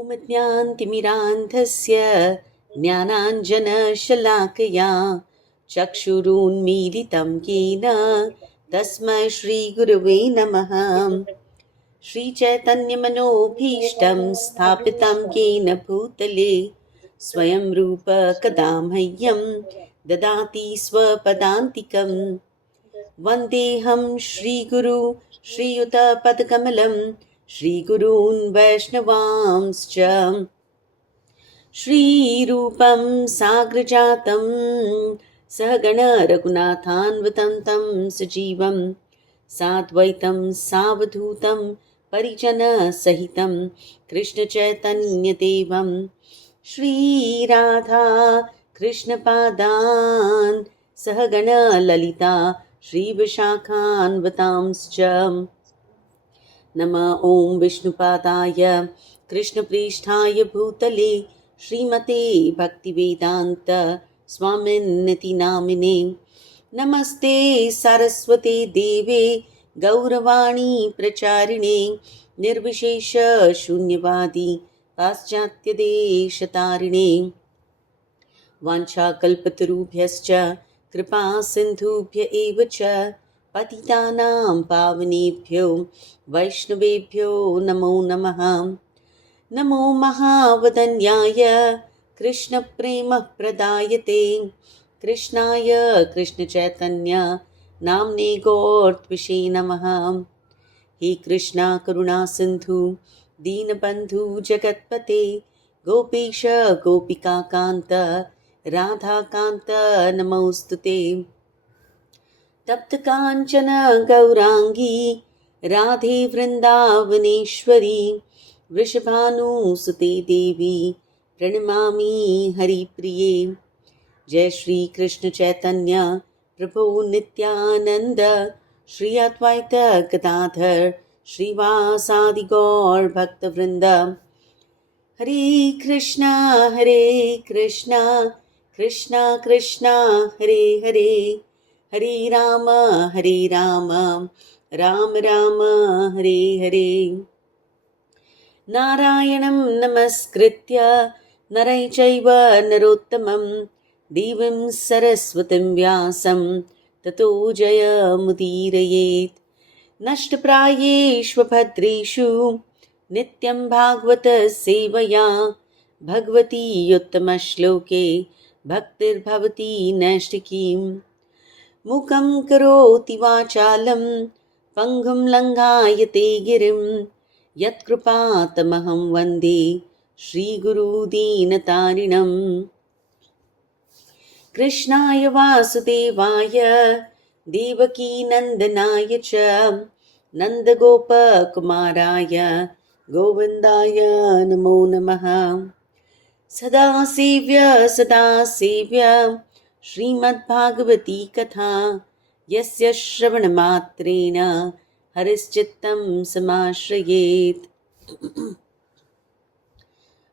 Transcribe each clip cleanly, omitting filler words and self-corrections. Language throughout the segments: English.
ॐ ज्ञानतिमिरान्धस्य ज्ञानाञ्जनशलाकया चक्षुरुन्मीलितं येन तस्मै श्रीगुरवे नमः। श्रीचैतन्यमनोभीष्टं स्थापितं येन भूतले स्वयं रूप कदा मह्यं ददाति स्वपदान्तिकं। वन्देऽहं श्रीगुरु श्रीयुतपदकमलं श्रीगुरून् वैष्णवांश्च। श्रीरूपं साग्रजातं सहगण रघुनाथान्वितं तं सजीवं साद्वैतं सावधूतं परिजनसहितं कृष्णचैतन्यदेवं श्रीराधा कृष्णपादान् सहगण ललिता श्रीविशाखान्वितांश्च। नमः ॐ विष्णुपादाय कृष्णप्रेष्ठाय भूतले श्रीमते भक्तिवेदान्त स्वामिन्निति नामिने। नमस्ते सरस्वते देवे गौरवाणी प्रचारिणे निर्विशेष शून्यवादी पाश्चात्यदेशतारिणे। वाञ्छाकल्पतरुभ्यश्च कृपा सिन्धुभ्य एव च पतितानां पावनेभ्यो वैष्णवेभ्यो नमो नमः। नमो महावदन्याय कृष्णप्रेमप्रदायते कृष्णाय कृष्णचैतन्य नाम्ने गौरत्विषे नमः। हे कृष्णा करुणा सिन्धु दीनबन्धु जगत्पते गोपेश गोपिकान्त राधाकान्त नमोऽस्तुते। तप्त काञ्चन गौरांगी राधे वृन्दावनेश्वरी वृषभानुसुते देवी प्रणमामि हरिप्रिये। जय श्री कृष्ण चैतन्य प्रभु नित्यानंद श्री अद्वैत गदाधर श्रीवासादि गौर भक्तवृंद। हरे कृष्णा कृष्णा कृष्णा हरे हरे, हरे राम राम राम हरे हरे। नारायणं नमस्कृत्य नरं चैव नरोत्तमं देवीं सरस्वतीं व्यासं ततो जयमुदीरयेत्। नष्टप्रायेष्वभद्रेषु नित्यं भागवत सेवया भगवती उत्तमश्लोके भक्तिर्भवति नैष्ठिकीम्। मूकं करोति वाचालं पङ्गुं लङ्घायते गिरिं यत्कृपातमहं वन्दे श्रीगुरुदीनतारिणम्। कृष्णाय वासुदेवाय देवकीनन्दनाय च नन्दगोपकुमाराय गोविन्दाय नमो नमः। सदासेव्य श्रीमद्भागवती कथा यस्य श्रवणमात्रेण हरिश्चित्तं समाश्रयेत्।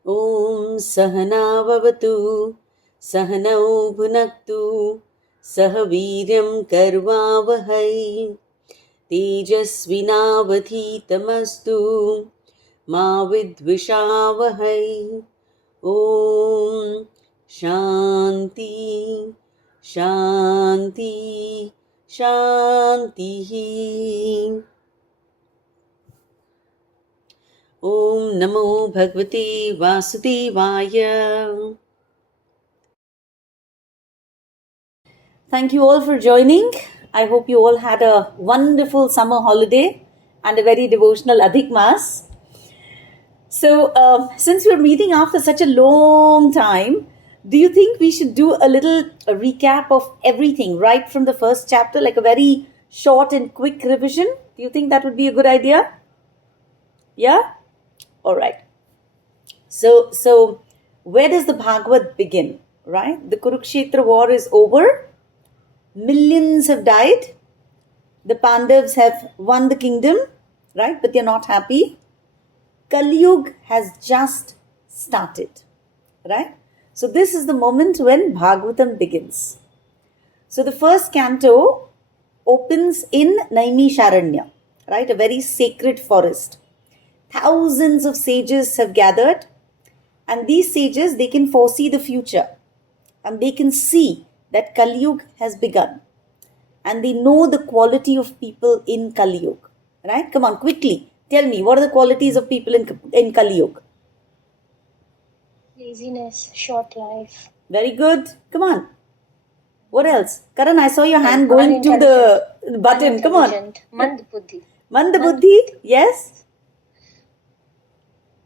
ॐ सहनाववतु सहनौ भुनक्तु सह वीर्यं कर्वावहै तेजस्विनावधीतमस्तु मा विद्विषावहै। ॐ शान्ति शान्ति शान्तिः। ॐ नमो भगवते वासुदेवाय। Thank you all for joining. I hope you all had a wonderful summer holiday and a very devotional Adhik Maas. So, since we're meeting after such a long time, do you think we should do a little recap of everything right from the first chapter, like a very short and quick revision? Do you think that would be a good idea? Yeah? All right. So where does the Bhagavad begin, right? The Kurukshetra war is over. Millions have died. The Pandavas have won the kingdom, right? But they're not happy. Kali Yuga has just started, right? So this is the moment when Bhagavatam begins. So the first canto opens in Naimisharanya, right? A very sacred forest. Thousands of sages have gathered And these sages, they can foresee the future. And they can see that Kali Yuga has begun. And they know the quality of people in Kali Yuga. Right? Come on, quickly. Tell me, what are the qualities of people in Kali Yuga? Laziness, short life. Very good. Come on. What else? Karan, I saw your hand going to the button. Come on. Mandbuddhi. Mandabuddhi, yes.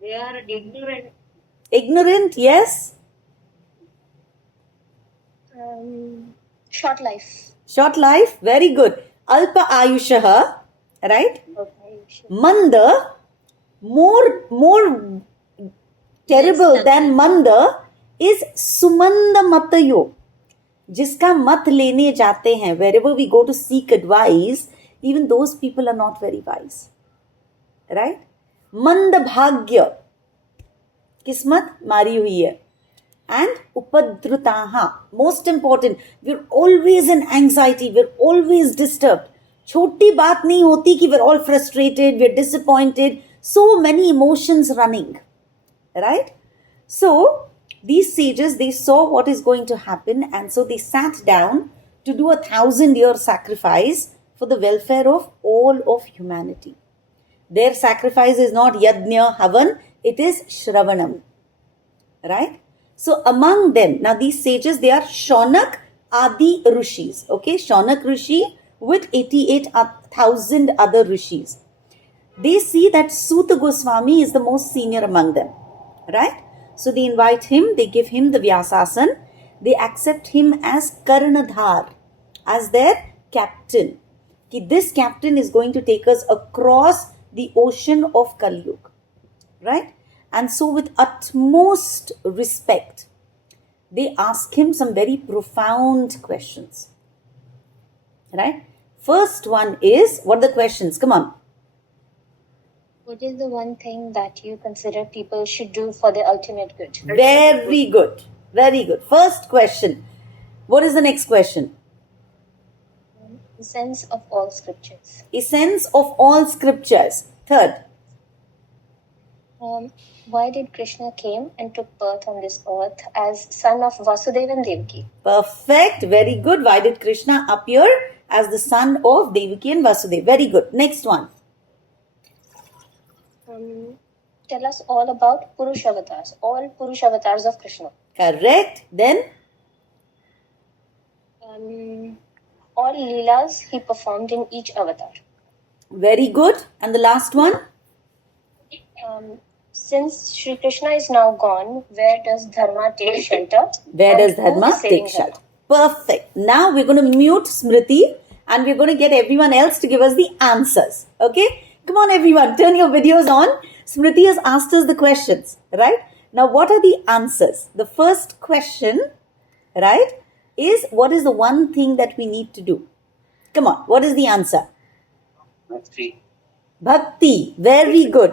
They are ignorant. Ignorant, yes. Short life. Short life, very good. Alpa Ayushaha, right? Manda, more terrible than Manda is Sumanda Matayo. जिसका मत लेने जाते हैं, wherever we go to seek advice, even those people are not very wise. Right? मंद भाग्य, किस्मत मारी हुई है. And upadrutaha, most important, we're always in anxiety, we're always disturbed. छोटी बात नहीं होती कि we're all frustrated, we're disappointed, so many emotions running. Right? So, these sages, they saw what is going to happen, and so they sat down to do 1,000-year sacrifice for the welfare of all of humanity. Their sacrifice is not yajna, havan, it is shravanam. Right? So among them, now these sages, they are Shaunak Adi Rishis. Okay, Shaunak Rishi with 88,000 other Rishis. They see that Suta Goswami is the most senior among them. Right? So they invite him, they give him the Vyasasan, they accept him as Karnadhar, as their captain. This captain is going to take us across the ocean of Kali Yuga. Right? And so with utmost respect, they ask him some very profound questions. Right? First one is, what are the questions? Come on. What is the one thing that you consider people should do for their ultimate good? Very good. Very good. First question. What is the next question? Essence of all scriptures. Essence of all scriptures. Third. Why did Krishna came and took birth on this earth as son of Vasudeva and Devaki? Perfect. Very good. Why did Krishna appear as the son of Devaki and Vasudeva? Very good. Next one. Tell us all about Purush avatars, all Purush avatars of Krishna. Correct. Then? All leelas he performed in each avatar. Very good. And the last one? Since Sri Krishna is now gone, where does Dharma take shelter? Where does Dharma take shelter? Perfect. Now we're going to mute Smriti and we're going to get everyone else to give us the answers. Okay? Come on everyone, turn your videos on. Smriti has asked us the questions, right? Now what are the answers? The first question, right, is what is the one thing that we need to do? Come on, what is the answer? Bhakti. Bhakti, very good.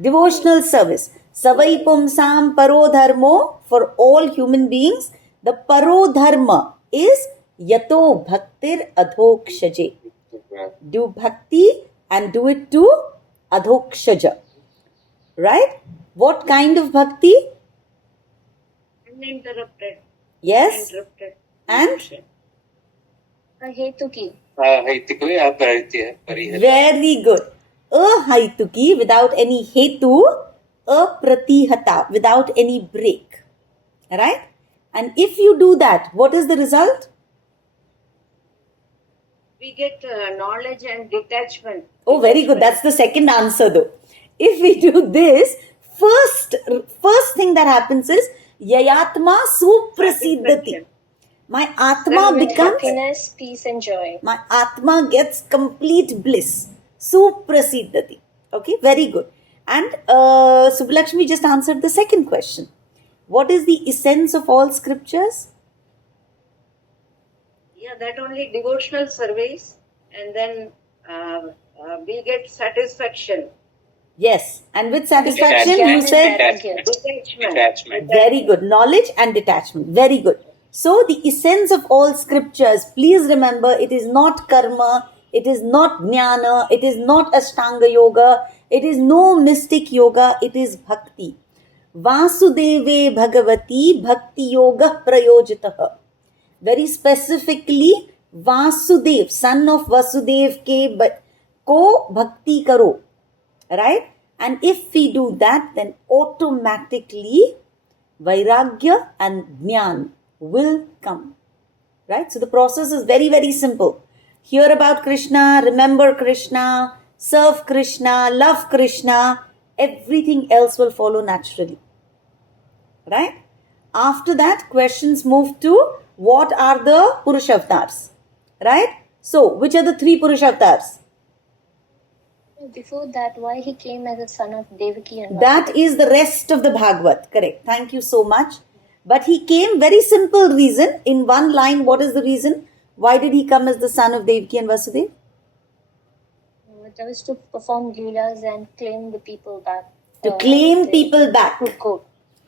Devotional service. Savai pumsam paro dharmo, for all human beings. The paro dharma is yato bhaktir adhokshaje. Do bhakti and do it to adhokshaja. Right? What kind of bhakti? Uninterrupted. Yes. Uninterrupted. And? Ahetuki. Very good. Ahaituki, without any hetu. Apratihata, without any break. Right? And if you do that, what is the result? We get knowledge and detachment. Oh, very good. That's the second answer though. If we do this, first thing that happens is Yayatma Suprasiddhati. My Atma becomes happiness, peace and joy. My Atma gets complete bliss. Suprasiddhati. Okay, very good. And Subbalakshmi just answered the second question. What is the essence of all scriptures? Yeah, that only devotional service, and then we get satisfaction. Yes, and with satisfaction you said Detachment. very good. Knowledge and detachment. Very good. So the essence of all scriptures, please remember, it is not karma, it is not jnana, it is not ashtanga yoga, it is no mystic yoga, it is bhakti. Vasudeve Bhagavati Bhakti Yoga Prayojitaha. Very specifically, Vasudev, son of Vasudev ke ko bhakti karo. Right? And if we do that, then automatically Vairagya and Jnana will come. Right? So the process is very, very simple. Hear about Krishna, remember Krishna, serve Krishna, love Krishna, everything else will follow naturally. Right? After that, questions move to what are the Purushavatars? Right? So, which are the 3 Purushavatars? Before that, why he came as a son of Devaki and That is the rest of the Bhagavad. Correct. Thank you so much. But he came, very simple reason. In one line, what is the reason? Why did he come as the son of Devaki and Vasudeva? That was to perform Leelas and claim the people back. To claim people back. To court.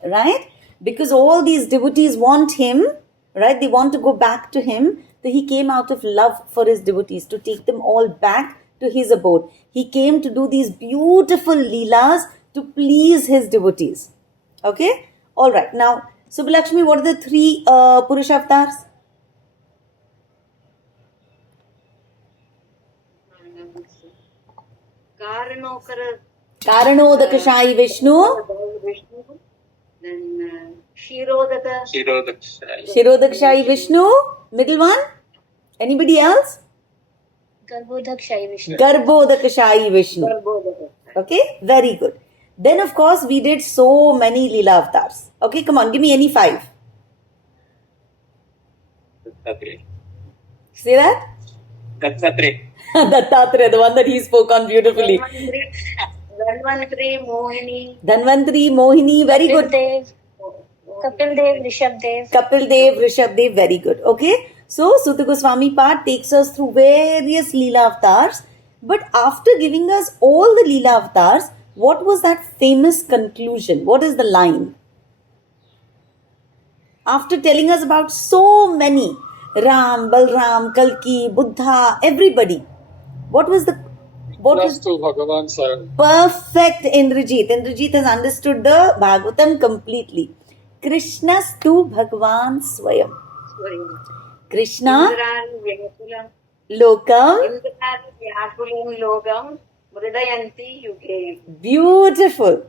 Right? Because all these devotees want him, right? They want to go back to him. So he came out of love for his devotees to take them all back to his abode. He came to do these beautiful leelas to please his devotees. Okay? Alright. Now, Subbalakshmi, what are the 3 Purushavatars? Karanodakashayi Vishnu. Then Shirodaka. Shirodakashayi Vishnu. Middle one? Anybody else? Garbhodakashayi Vishnu. Garbhodakashayi Vishnu. Okay, very good. Then of course we did so many Leela avatars. Okay, come on, give me any 5. Say that? Dattatreya, the one that he spoke on beautifully. Dhanvantri, Mohini. Dhanvantri, Mohini, very good. Kapil Dev, Rishabh Dev. Kapil Dev, Rishabh Dev, very good. Okay, so Suta Goswami Path takes us through various Leela avatars. But after giving us all the Leela avatars, what was that famous conclusion? What is the line? After telling us about so many, Ram, Balram, Kalki, Buddha, everybody, what was to Bhagavan Swayam. Perfect, Indrajit. Indrajit has understood the Bhagavatam completely. Krishna's to Bhagavan Swayam. Krishna, Lokam, beautiful,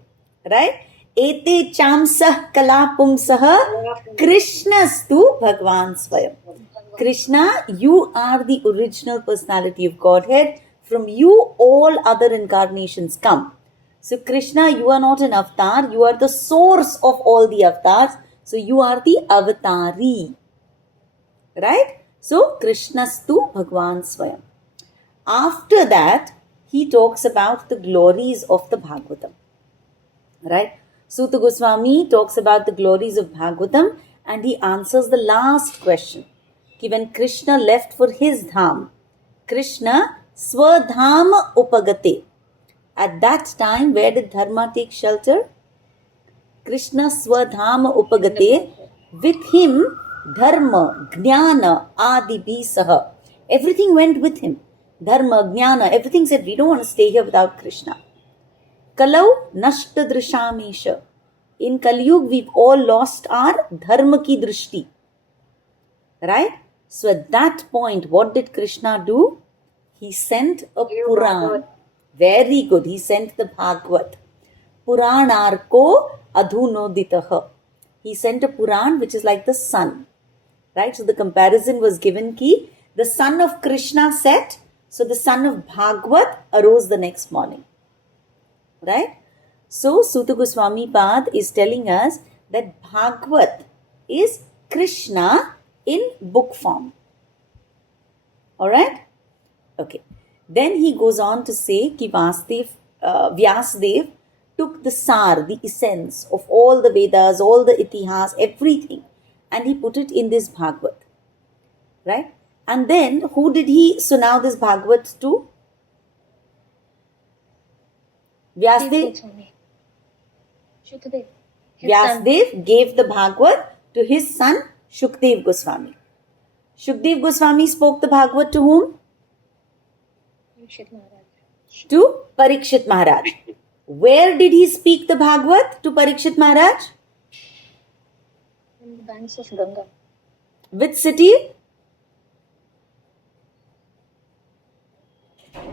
right? Ete chamsah kalapumsah Krishnastu Bhagwan Swayam. Krishna, you are the original personality of Godhead. From you, all other incarnations come. So, Krishna, you are not an avatar. You are the source of all the avatars. So, you are the avatari. Right? So, Krishnastu Bhagwan Swayam. After that, he talks about the glories of the Bhagavatam. Right? Suta Goswami talks about the glories of Bhagavatam and he answers the last question. When Krishna left for his dham, Krishna swadham upagate. At that time, where did Dharma take shelter? Krishna swadham upagate. With him, Dharma, Jnana, Adi saha. Everything went with him. Dharma, Jnana, everything said, we don't want to stay here without Krishna. Kalau nashta drishamesha. In Kali Yuga, we've all lost our dharma ki drishti. Right? So at that point, what did Krishna do? He sent a Puran. Very good. He sent the Bhagavad. Puranarko adhunoditaha. He sent a Puran which is like the sun. Right? So the comparison was given ki the sun of Krishna set. So the son of Bhagavad arose the next morning. Right? So Suta Goswami Pad is telling us that Bhagavad is Krishna in book form. Alright? Okay. Then he goes on to say ki Vyasdev took the sar, the essence of all the Vedas, all the Itihas, everything, and he put it in this Bhagavad. Right? And then who did he now this Bhagavad to? Vyasdev? Vyasdev gave the Bhagavad to his son Shukdev Goswami. Shukdev Goswami spoke the Bhagavad to whom? To Parikshit Maharaj. Where did he speak the Bhagavad to Parikshit Maharaj? In the banks of Ganga. Which city?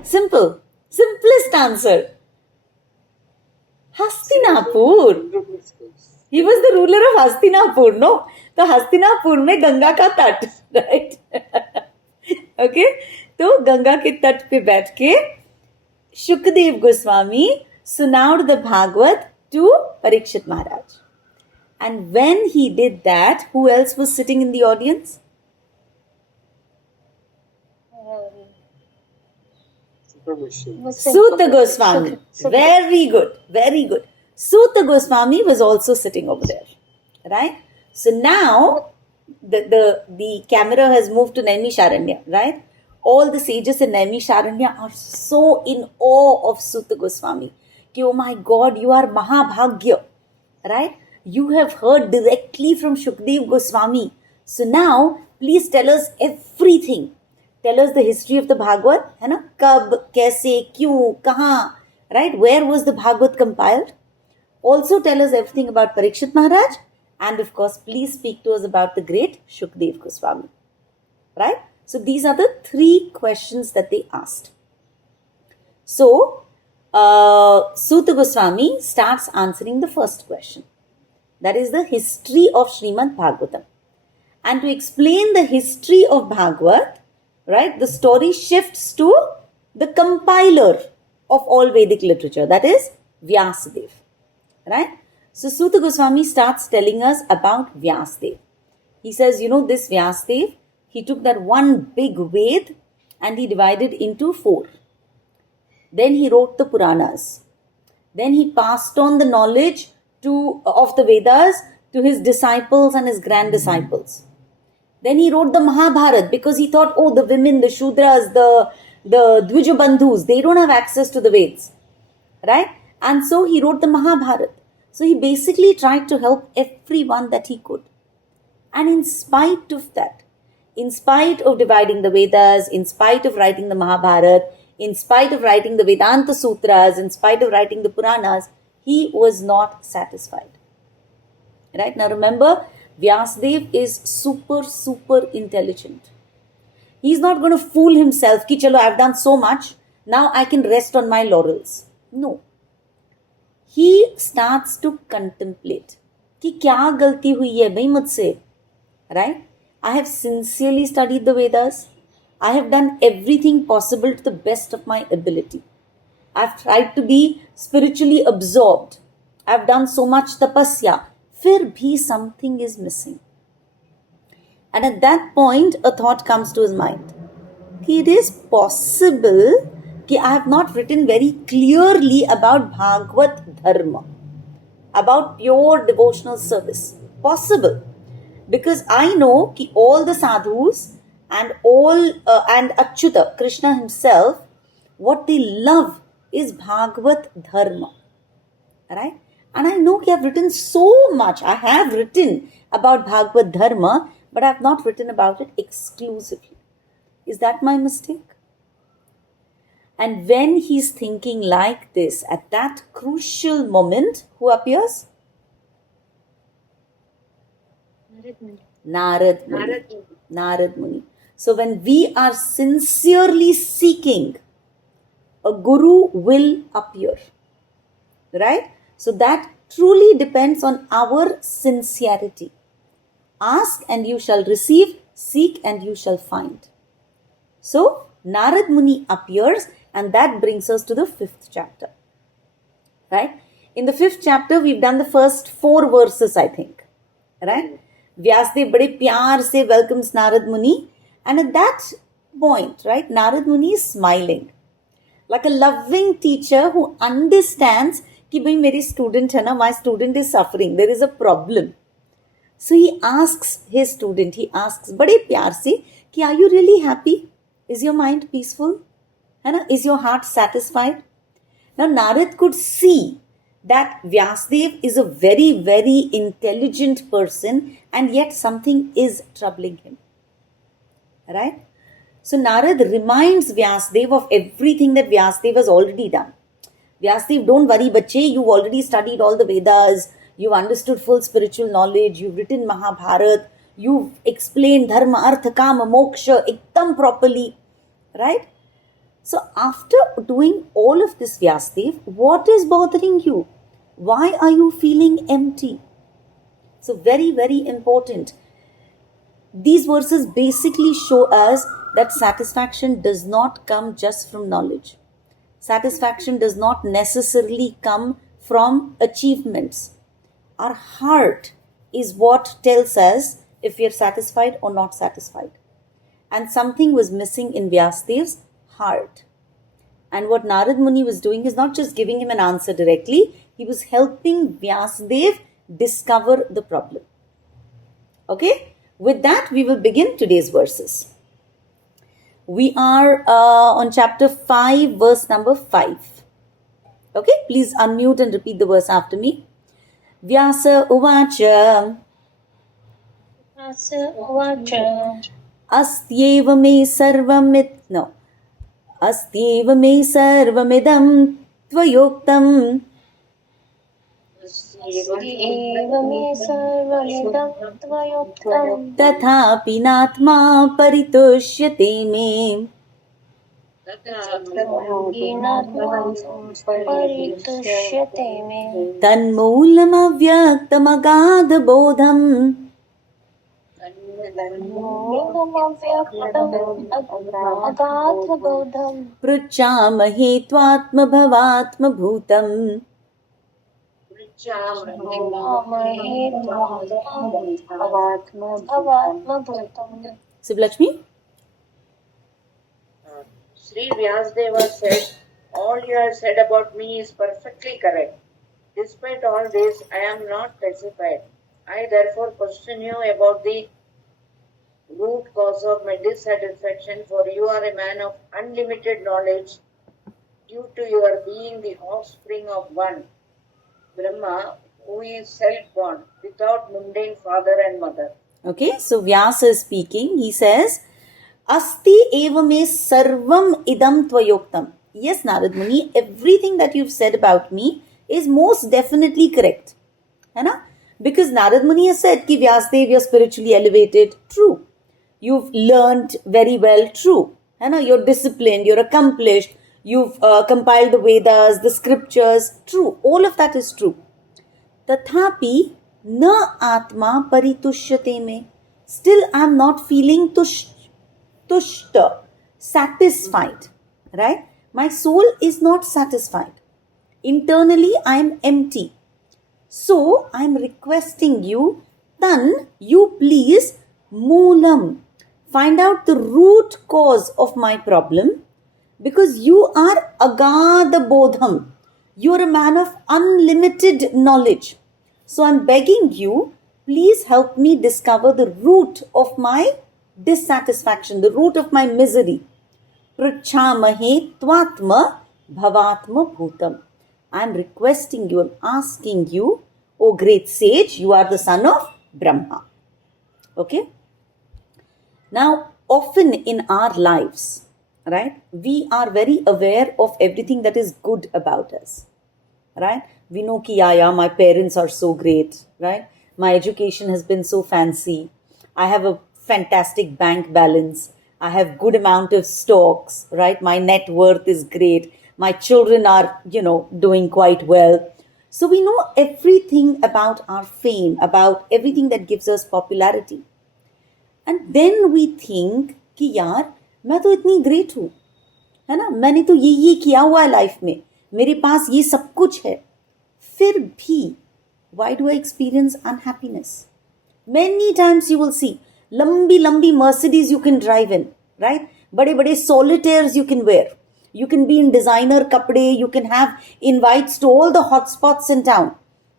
Simple. Simplest answer. Hastinapur. He was the ruler of Hastinapur, no? तो हस्तिनापुर में गंगा का तट, right? Okay, तो गंगा के तट पे बैठ के शुकदेव गोस्वामी सुनाउड the Bhagavat to Parikshit Maharaj. And when he did that, who else was sitting in the audience? Suta Goswami. Very good, very good. Suta Goswami was also sitting over there, right? So now the camera has moved to Naimisharanya, right? All the sages in Naimisharanya are so in awe of Suta Goswami. Ki, oh my God, you are Mahabhagya, right? You have heard directly from Shukdev Goswami. So now, please tell us everything. Tell us the history of the Bhagavad, है ना? कब, कैसे, क्यों, कहाँ, right? Where was the Bhagavad compiled? Also tell us everything about Parikshit Maharaj, and of course, please speak to us about the great Shukdev Goswami, right? So these are the 3 questions that they asked. So, Suta Goswami starts answering the first question. That is the history of Srimad Bhagavatam. And to explain the history of Bhagavat, right, the story shifts to the compiler of all Vedic literature, that is Vyasadeva, right? So Suta Goswami starts telling us about Vyasadeva. He says, you know, this Vyasadeva, he took that one big Ved and he divided into 4. Then he wrote the Puranas. Then he passed on the knowledge of the Vedas to his disciples and his grand disciples. Then he wrote the Mahabharata because he thought, oh, the women, the Shudras, the Dvijabandhus, they don't have access to the Veds, right? And so he wrote the Mahabharata. So he basically tried to help everyone that he could. And in spite of that, in spite of dividing the Vedas, in spite of writing the Mahabharata, in spite of writing the Vedanta Sutras, in spite of writing the Puranas, he was not satisfied. Right? Now remember, Vyasadeva is super intelligent. He's not going to fool himself, ki chalo, I've done so much, now I can rest on my laurels. No. He starts to contemplate कि क्या गलती हुई है भाई मुझसे, right? I have sincerely studied the Vedas. I have done everything possible to the best of my ability. I've tried to be spiritually absorbed. I've done so much tapasya. फिर भी something is missing. And at that point, a thought comes to his mind. It is possible that I have not written very clearly about Bhagavad Dharma, about pure devotional service. Possible. Because I know that all the sadhus and and Achyuta, Krishna himself, what they love is Bhagavad Dharma. Right? And I know that I have written so much. I have written about Bhagavad Dharma, but I have not written about it exclusively. Is that my mistake? And when he's thinking like this, at that crucial moment, who appears? Narad Muni. So when we are sincerely seeking, a guru will appear. Right? So that truly depends on our sincerity. Ask and you shall receive, seek and you shall find. So Narad Muni appears, and that brings us to the 5th chapter. Right? In the 5th chapter, we've done the first 4 verses, I think. Right? Vyasadeva bade pyar se welcomes Narad Muni, and at that point, right, Narad Muni is smiling. Like a loving teacher who understands कि भाई मेरी student है ना, my student is suffering, there is a problem. So he asks his student, बड़े प्यार से कि are you really happy? Is your mind peaceful? है ना? Is your heart satisfied? Now Narad could see that Vyasadeva is a very, very intelligent person, and yet something is troubling him. Right? So Narad reminds Vyasadeva of everything that Vyasadeva has already done. Vyasadev, don't worry, bache, you've already studied all the Vedas, you've understood full spiritual knowledge, you've written Mahabharat, you've explained Dharma, Artha, Kama, Moksha, ekdam properly, right? So after doing all of this, Vyasadev, what is bothering you? Why are you feeling empty? So very, very important. These verses basically show us that satisfaction does not come just from knowledge. Satisfaction does not necessarily come from achievements. Our heart is what tells us if we are satisfied or not satisfied. And something was missing in Vyasadev's heart. And what Narad Muni was doing is not just giving him an answer directly, he was helping Vyasadev discover the problem. Okay? With that, we will begin today's verses. We are on chapter 5, verse number 5. Okay? Please unmute and repeat the verse after me. Vyasa uvacha Astyeva me sarvamidam tvayoktam tathapi natma paritushyate me. Tanmoolam avyaktam agadha bodham pruchamahe tvatma bhavatma bhutam. Subhlakshmi? Sri Vyasadeva said, all you have said about me is perfectly correct. Despite all this, I am not satisfied. I therefore question you about the root cause of my dissatisfaction, for you are a man of unlimited knowledge due to your being the offspring of one, Brahma, who is self-born, without mundane father and mother. Okay, so Vyasa is speaking. He says, Asti eva me sarvam idam tvayoktam. Yes, Narad Muni, everything that you've said about me is most definitely correct. Hai na? Because Narad Muni has said ki Vyasadev, you're spiritually elevated. True. You've learned very well. True. Hai na? You're disciplined, you're accomplished, you've compiled the Vedas, the scriptures. True. All of that is true. Tathapi na atma paritushyate me. Still, I'm not feeling tushta, satisfied. Right? My soul is not satisfied. Internally, I'm empty. So, I'm requesting you, Tan, you please, moolam, find out the root cause of my problem, because you are agada bodham. You are a man of unlimited knowledge. So, I'm begging you, please help me discover the root of my dissatisfaction, the root of my misery. Prachamahe tvatma bhavatma bhutam. I am requesting you, I am asking you, O great sage, you are the son of Brahma. Okay? Now, often in our lives, right, we are very aware of everything that is good about us. Right? We know ki, yeah, my parents are so great, right? My education has been so fancy. I have a fantastic bank balance. I have good amount of stocks, right? My net worth is great. My children are, doing quite well. So we know everything about our fame, about everything that gives us popularity. And then we think कि यार मैं तो इतनी great हूँ, है ना, मैंने तो ये किया हुआ है लाइफ में, मेरे पास ये सब कुछ है, फिर भी why do I experience unhappiness? Many times you will see लंबी Mercedes you can drive in, right? बड़े solitaires you can wear. You can be in designer kapde, you can have invites to all the hotspots in town,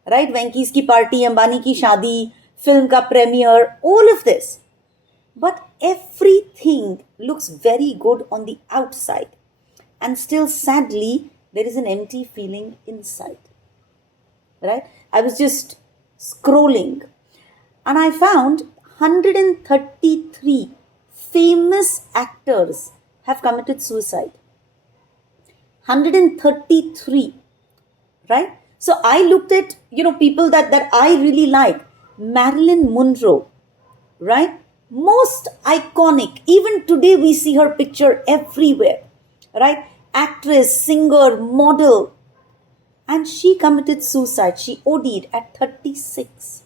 right? Venki's ki party, Ambani ki shadi, film ka premiere, all of this. But everything looks very good on the outside. And still, sadly, there is an empty feeling inside, right? I was just scrolling and I found 133 famous actors have committed suicide. 133. right? So I looked at, people that I really like. Marilyn Monroe, right? Most iconic. Even today we see her picture everywhere, right? Actress, singer, model. And she committed suicide. She OD'd at 36.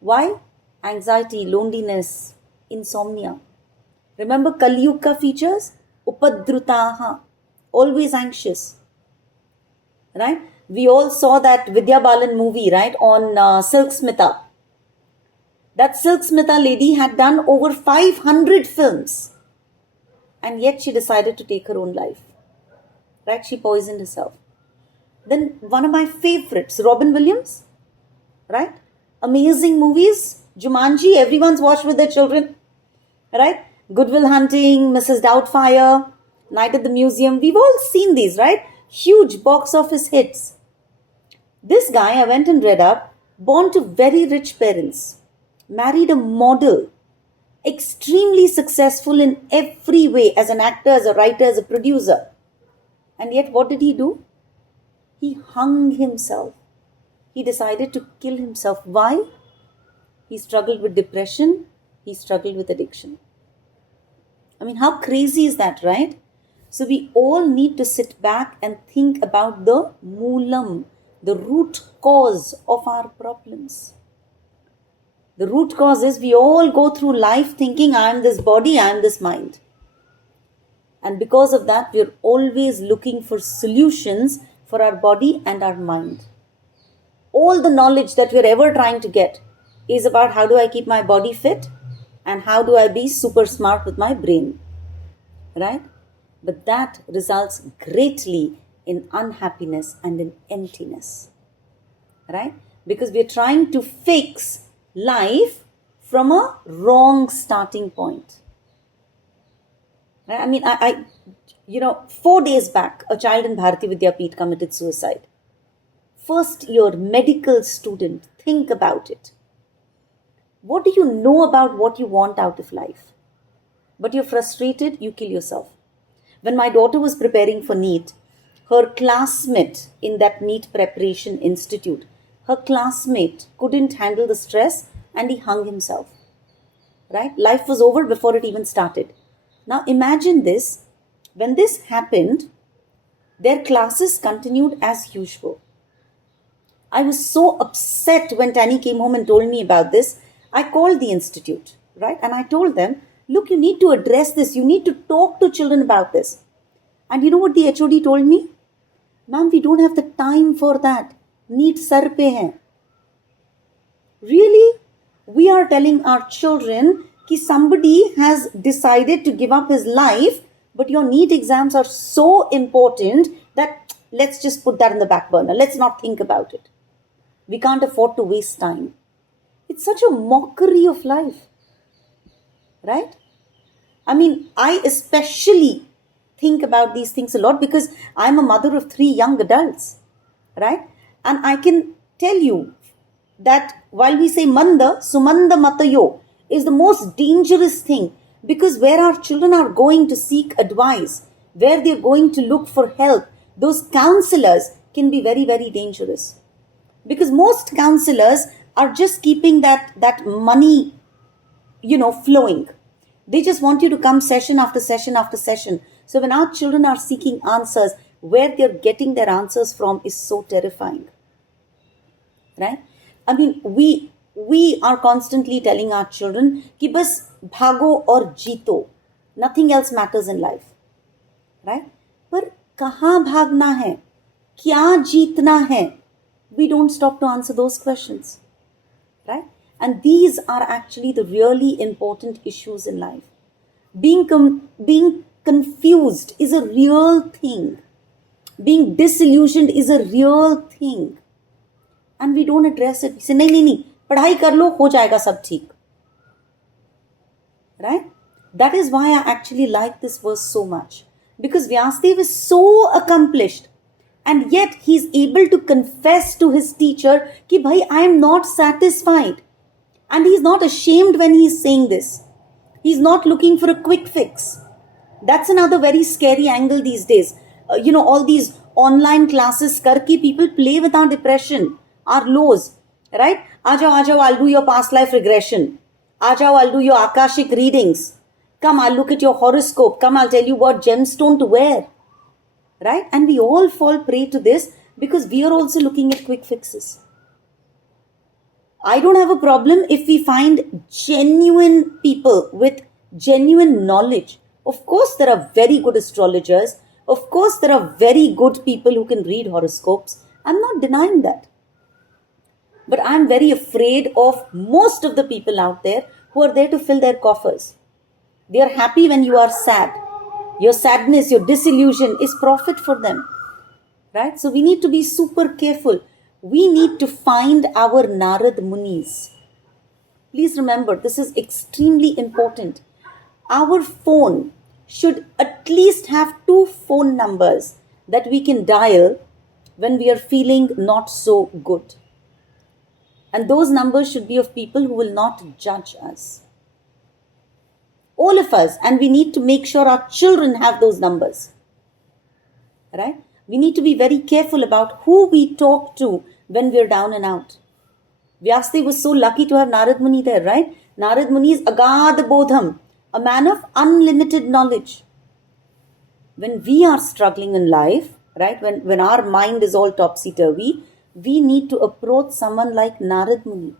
Why? Anxiety, loneliness, insomnia. Remember Kali Yuga features? Upadrutaha. Always anxious. Right? We all saw that Vidya Balan movie, right? On Silk Smitha. That Silk Smitha lady had done over 500 films. And yet she decided to take her own life. Right? She poisoned herself. Then one of my favorites, Robin Williams. Right? Amazing movies. Jumanji, everyone's watched with their children. Right? Good Will Hunting, Mrs. Doubtfire, Night at the Museum. We've all seen these, right? Huge box office hits. This guy, I went and read up, born to very rich parents, married a model, extremely successful in every way as an actor, as a writer, as a producer. And yet what did he do? He hung himself. He decided to kill himself. Why? He struggled with depression. He struggled with addiction. I mean, how crazy is that, right? So we all need to sit back and think about the moolam, the root cause of our problems. The root cause is we all go through life thinking, I am this body, I am this mind. And because of that, we're always looking for solutions for our body and our mind. All the knowledge that we're ever trying to get is about how do I keep my body fit and how do I be super smart with my brain. Right? But that results greatly in unhappiness and in emptiness. Right? Because we're trying to fix life from a wrong starting point. Right? I mean, I 4 days back, a child in Bharati Vidyapeeth committed suicide. First year medical student, think about it. What do you know about what you want out of life? But you're frustrated, you kill yourself. When my daughter was preparing for NEET, her classmate in that NEET preparation institute, her classmate couldn't handle the stress and he hung himself. Right? Life was over before it even started. Now imagine this. When this happened, their classes continued as usual. I was so upset when Tani came home and told me about this. I called the institute, right? And I told them, look, you need to address this. You need to talk to children about this. And you know what the HOD told me? Ma'am, we don't have the time for that. NEET sar pe hai. Really? We are telling our children that somebody has decided to give up his life, but your NEET exams are so important that let's just put that in the back burner. Let's not think about it. We can't afford to waste time. It's such a mockery of life. Right? I mean, I especially think about these things a lot because I'm a mother of 3 young adults. Right? And I can tell you that while we say manda, sumanda matayo is the most dangerous thing because where our children are going to seek advice, where they're going to look for help, those counselors can be very, very dangerous. Because most counselors are just keeping that money, flowing. They just want you to come session after session after session. So when our children are seeking answers, where they're getting their answers from is so terrifying. Right? I mean, we are constantly telling our children कि बस भागो और जीतो. Nothing else matters in life. Right? पर कहाँ भागना है? क्या जीतना है? We don't stop to answer those questions. Right? And these are actually the really important issues in life. Being confused is a real thing. Being disillusioned is a real thing. And we don't address it. We say, नहीं, पढ़ाई कर लो, हो जाएगा सब ठीक. Right? That is why I actually like this verse so much. Because Vyasdev is so accomplished. And yet he is able to confess to his teacher कि भाई, I am not satisfied. And he is not ashamed when he is saying this. He is not looking for a quick fix. That's another very scary angle these days. All these online classes karke people play with our depression, our lows, right? Ajao, I'll do your past life regression. Ajao, I'll do your Akashic readings. Come, I'll look at your horoscope. Come, I'll tell you what gemstone to wear. Right? And we all fall prey to this because we are also looking at quick fixes. I don't have a problem if we find genuine people with genuine knowledge. Of course, there are very good astrologers. Of course, there are very good people who can read horoscopes. I'm not denying that. But I'm very afraid of most of the people out there who are there to fill their coffers. They are happy when you are sad. Your sadness, your disillusion is profit for them. Right? So we need to be super careful. We need to find our Narad Munis. Please remember, this is extremely important. Our phone should at least have 2 phone numbers that we can dial when we are feeling not so good. And those numbers should be of people who will not judge us. All of us, and we need to make sure our children have those numbers. Right? We need to be very careful about who we talk to when we're down and out. Vyasdev was so lucky to have Narad Muni there, right? Narad Muni is Agad Bodham, a man of unlimited knowledge. When we are struggling in life, right, when our mind is all topsy-turvy, we need to approach someone like Narad Muni.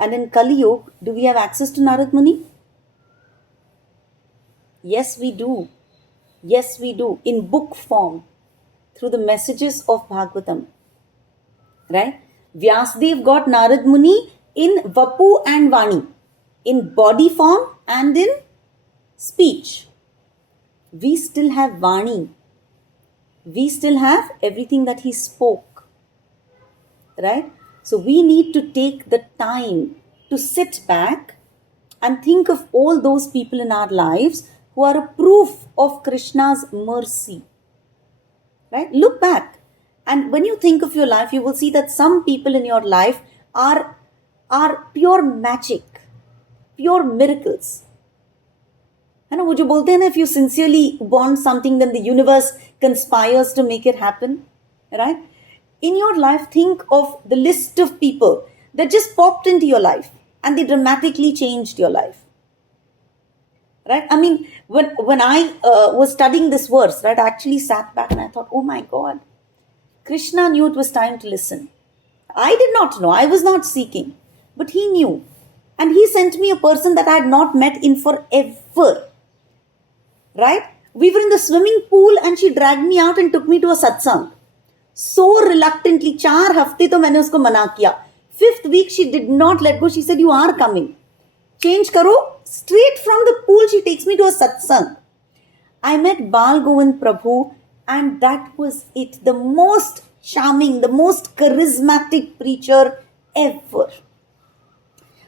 And in Kali Yuga, do we have access to Narad Muni? Yes, we do. Yes, we do. In book form, through the messages of Bhagavatam. Right? Vyasdev got Narad Muni in Vapu and Vani, in body form and in speech. We still have Vani. We still have everything that he spoke. Right? So we need to take the time to sit back and think of all those people in our lives who are a proof of Krishna's mercy. Right? Look back. And when you think of your life, you will see that some people in your life are pure magic, pure miracles. And वो जो बोलते हैं ना, if you sincerely want something, then the universe conspires to make it happen. Right? In your life, think of the list of people that just popped into your life and they dramatically changed your life. Right? I mean, when I was studying this verse, right, I actually sat back and I thought, oh my God, Krishna knew it was time to listen. I did not know. I was not seeking. But he knew. And he sent me a person that I had not met in forever. Right? We were in the swimming pool and she dragged me out and took me to a satsang. So reluctantly, 4 hafte to maine usko mana kiya. 5th week, she did not let go. She said, you are coming. Change karo. Straight from the pool, she takes me to a satsang. I met Bal Govind Prabhu, and that was it. The most charming, the most charismatic preacher ever.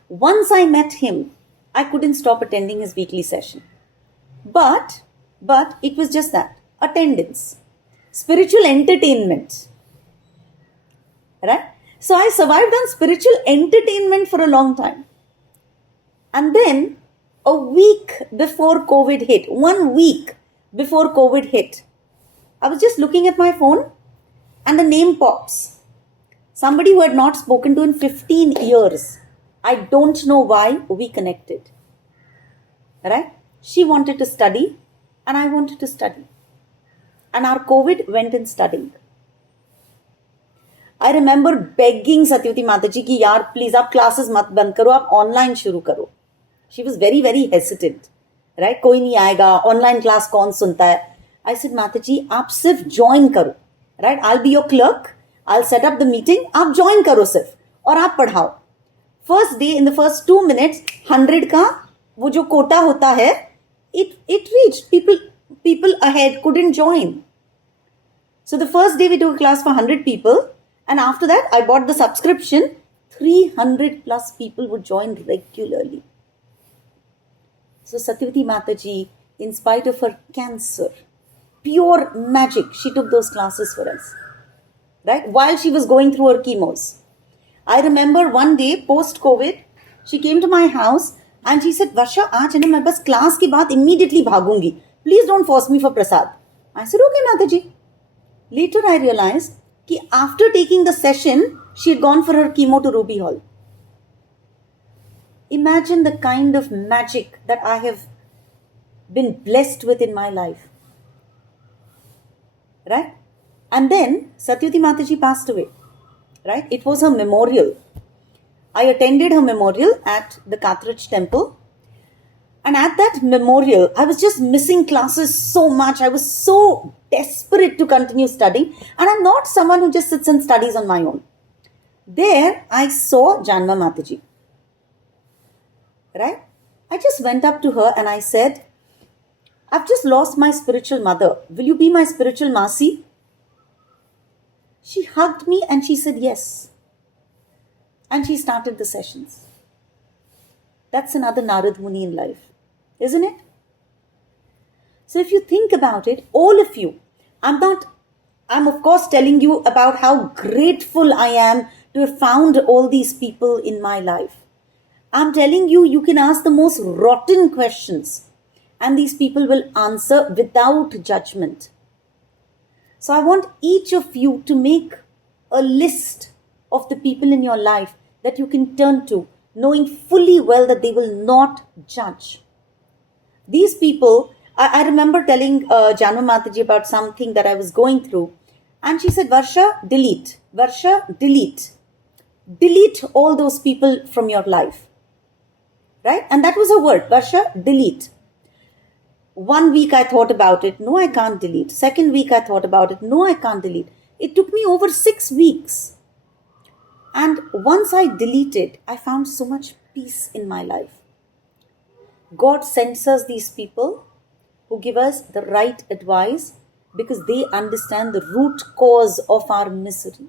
Once I met him, I couldn't stop attending his weekly session. But it was just that. Attendance. Spiritual entertainment. Right? So I survived on spiritual entertainment for a long time. And then, a week before COVID hit, 1 week before COVID hit, I was just looking at my phone and the name pops. Somebody who had not spoken to in 15 years. I don't know why we connected. Right? She wanted to study and I wanted to study. And our COVID went in studying. I remember begging Satyavati Mataji ki yaar, please, aap classes mat band karo, aap online shuru karo. She was very, very hesitant. Right? Koi nahi aayega, online class kaun sunta hai? I said, Mataji, aap sirf join karo. Right? I'll be your clerk. I'll set up the meeting. Aap join karo sirf. Aur aap padhao. First day, in the first 2 minutes, 100 ka, wo jo quota hota hai, it reached. People ahead couldn't join. So the first day we took a class for 100 people. And after that, I bought the subscription. 300 plus people would join regularly. So Satyavati Mataji, in spite of her cancer, pure magic, she took those classes for us. Right? While she was going through her chemos. I remember one day, post-COVID, she came to my house and she said, Varsha, aaj hai na, main bas class ke baad immediately bhagungi. Please don't force me for prasad. I said, okay, Mataji. Later I realized that after taking the session, she had gone for her chemo to Ruby Hall. Imagine the kind of magic that I have been blessed with in my life. Right? And then Satyavati Mataji passed away. Right? It was her memorial. I attended her memorial at the Kathraj temple. And at that memorial, I was just missing classes so much. I was so desperate to continue studying. And I'm not someone who just sits and studies on my own. There, I saw Janma Mataji. Right? I just went up to her and I said, I've just lost my spiritual mother. Will you be my spiritual Masi? She hugged me and she said yes. And she started the sessions. That's another Narad Muni in life, isn't it? So if you think about it, all of you, I'm of course telling you about how grateful I am to have found all these people in my life. I'm telling you, you can ask the most rotten questions and these people will answer without judgment. So I want each of you to make a list of the people in your life that you can turn to, knowing fully well that they will not judge. These people, I remember telling Janma Mataji about something that I was going through. And she said, Varsha, delete. Varsha, delete. Delete all those people from your life. Right? And that was a word, Varsha, delete. 1 week I thought about it. No, I can't delete. Second week I thought about it. No, I can't delete. It took me over 6 weeks. And once I deleted, I found so much peace in my life. God sends us these people who give us the right advice because they understand the root cause of our misery.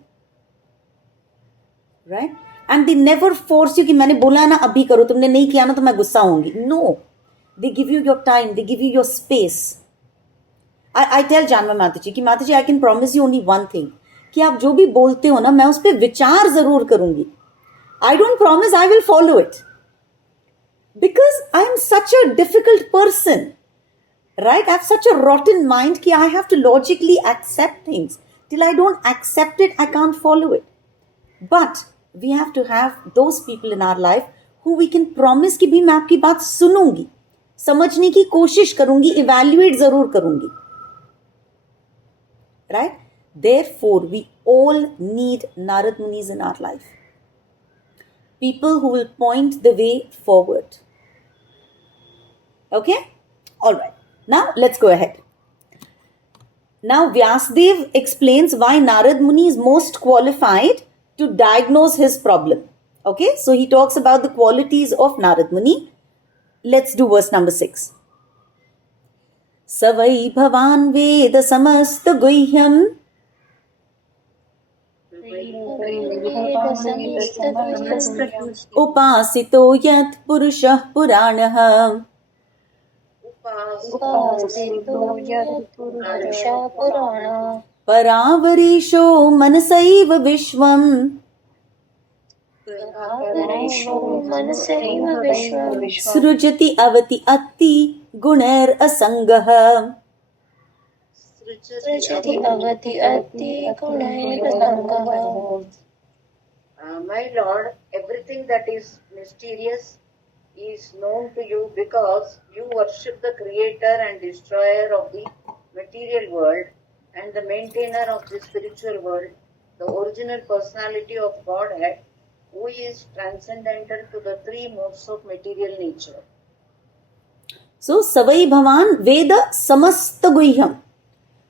Right? And they never force you कि मैंने बोला ना अभी करो, तुमने नहीं किया ना तो मैं गुस्सा होंगी. No. They give you your time. They give you your space. I tell Janma Mataji कि Mataji, I can promise you only one thing. कि आप जो भी बोलते हो ना, मैं उस पर विचार जरूर करूंगी. I don't promise I will follow it. Because I am such a difficult person. Right? I have such a rotten mind that I have to logically accept things. Till I don't accept it, I can't follow it. But we have to have those people in our life who we can promise कि भी मैं आपकी बात सुनूंगी, समझने की कोशिश करूंगी, evaluate जरूर करूंगी. Right? Therefore, we all need Narad Munis in our life. People who will point the way forward. Okay? Alright. Now, let's go ahead. Now, Vyasdev explains why Narad Muni is most qualified to diagnose his problem. Okay? So, he talks about the qualities of Narad Muni. Let's do verse number 6. Savai bhavan veda samasta guhyam upasito yat purushah puranah paravarisho manasaiva vishwam srujati avati atti guner asangah. My Lord, everything that is mysterious is known to you because you worship the creator and destroyer of the material world and the maintainer of the spiritual world, the original personality of Godhead, who is transcendental to the three modes of material nature. So, Savai Bhavan Veda Samasta Guhyam.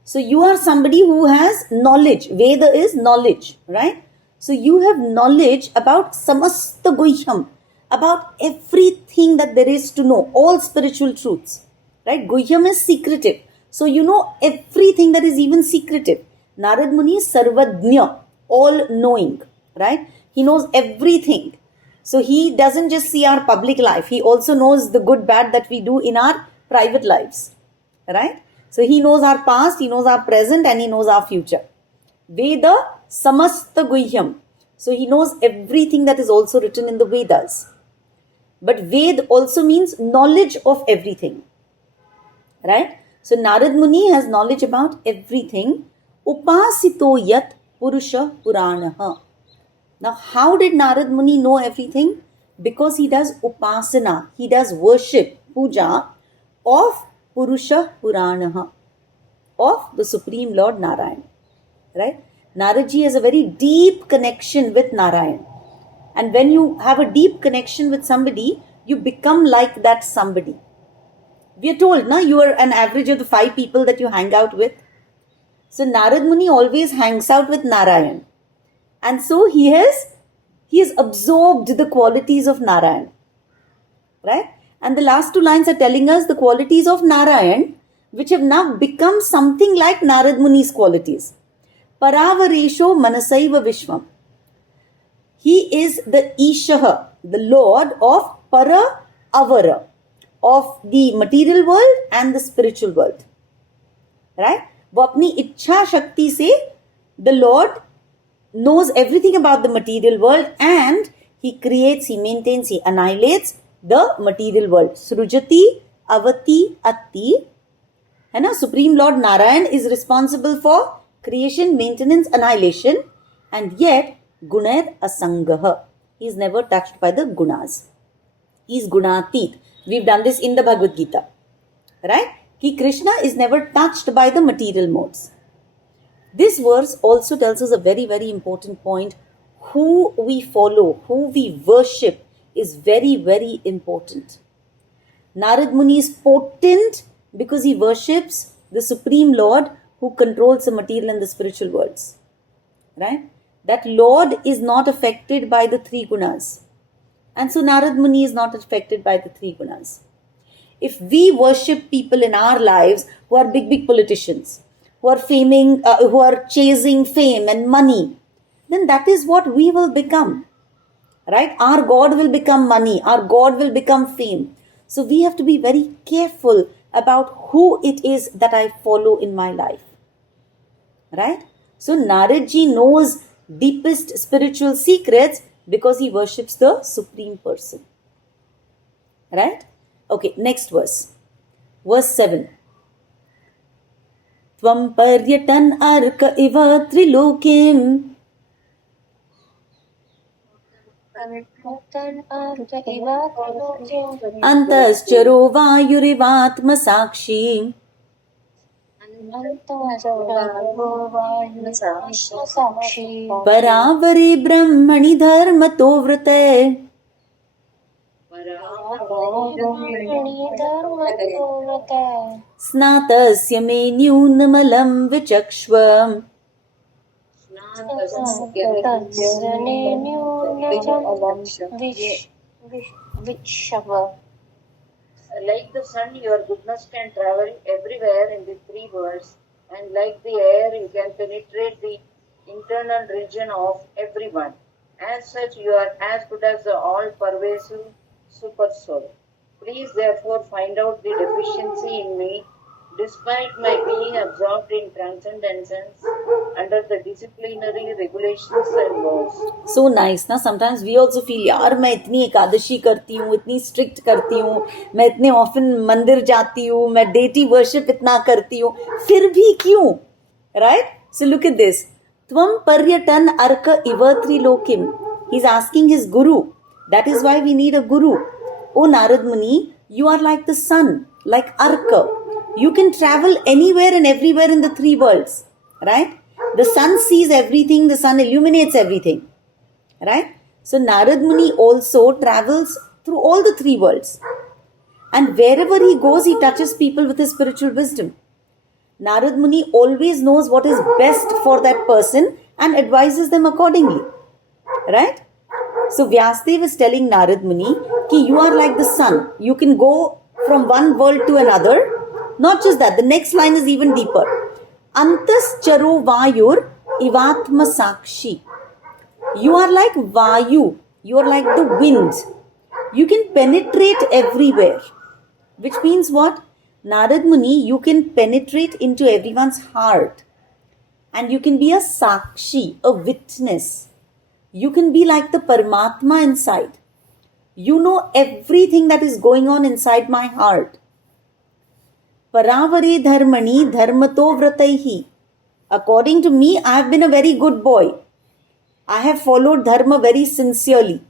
So, you are somebody who has knowledge. Veda is knowledge, right? So, you have knowledge about Samasta Guhyam, about everything that there is to know, all spiritual truths, right? Guhyam is secretive. So, you know everything that is even secretive. Narad Muni is Sarvadnya, all knowing, right? He knows everything. So, he doesn't just see our public life. He also knows the good, bad that we do in our private lives, right? So, he knows our past, he knows our present, and he knows our future. Veda Samasta Guhyam. So, he knows everything that is also written in the Vedas. But Ved also means knowledge of everything, right? So, Narad Muni has knowledge about everything. upasito yat purusha puranaha. Now, how did Narad Muni know everything? Because he does upasana, he does worship, puja of Purusha Puranaha, of the Supreme Lord Narayan. Right? Naradji has a very deep connection with Narayan. And when you have a deep connection with somebody, you become like that somebody. We are told, na, you are an average of the 5 people that you hang out with. So Narad Muni always hangs out with Narayan. And so he has absorbed the qualities of Narayan. Right? And the last 2 lines are telling us the qualities of Narayan, which have now become something like Narad Muni's qualities. Paravaresho manasaiva vishwam. He is the Ishaha, the Lord of Para Avara, of the material world and the spiritual world. Right? वो अपनी इच्छा शक्ति से the Lord knows everything about the material world and he creates, he maintains, he annihilates the material world. Srujati, Avati, Atti. है ना? Supreme Lord Narayan is responsible for creation, maintenance, annihilation, and yet Gunar Asangaha. He is never touched by the gunas. He is Gunatit. We've done this in the Bhagavad Gita. Right? Ki Krishna is never touched by the material modes. This verse also tells us a very, very important point. Who we follow, who we worship is very, very important. Narad Muni is potent because he worships the Supreme Lord who controls the material and the spiritual worlds. Right? That Lord is not affected by the 3 gunas. And so Narad Muni is not affected by the 3 gunas. If we worship people in our lives who are big, big politicians, who are chasing fame and money, then that is what we will become. Right? Our God will become money. Our God will become fame. So we have to be very careful about who it is that I follow in my life. Right? So Naradji knows deepest spiritual secrets because he worships the Supreme Person. Right? Okay, next verse. Verse 7. Tvam paryatan arka iva trilokim antascharo vayurivatma sakshi Paravari Brahmani Dharmato Vrate Snatasya me nyunamalam vichakshvam Like the sun, your goodness can travel everywhere in the 3 worlds, and like the air, you can penetrate the internal region of everyone. As such, you are as good as the all-pervasive super soul. Please therefore find out the deficiency in me, despite my being absorbed in transcendence under the disciplinary regulations and laws. So nice, na? Sometimes we also feel, यार मैं इतनी एकादशी करती हूँ, इतनी strict करती हूँ, मैं इतने often मंदिर जाती हूँ, मैं deity worship इतना करती हूँ, फिर भी क्यों? Right? So look at this. Tvam paryatan arka iva trilokim. He's asking his guru. That is why we need a guru. O Narad Muni, you are like the sun, like Arka. You can travel anywhere and everywhere in the 3 worlds. Right? The sun sees everything, the sun illuminates everything. Right? So Narad Muni also travels through all the 3 worlds. And wherever he goes, he touches people with his spiritual wisdom. Narad Muni always knows what is best for that person and advises them accordingly. Right? So Vyasdev is telling Narad Muni ki you are like the sun. You can go from one world to another. Not just that, the next line is even deeper. Antas charo vayur ivatma sakshi. You are like Vayu. You are like the wind. You can penetrate everywhere. Which means what? Narad Muni, you can penetrate into everyone's heart. And you can be a sakshi, a witness. You can be like the Paramatma inside. You know everything that is going on inside my heart. Paravare dharmani dharmato vrataihi According to me, I have been a very good boy. I have followed dharma very sincerely.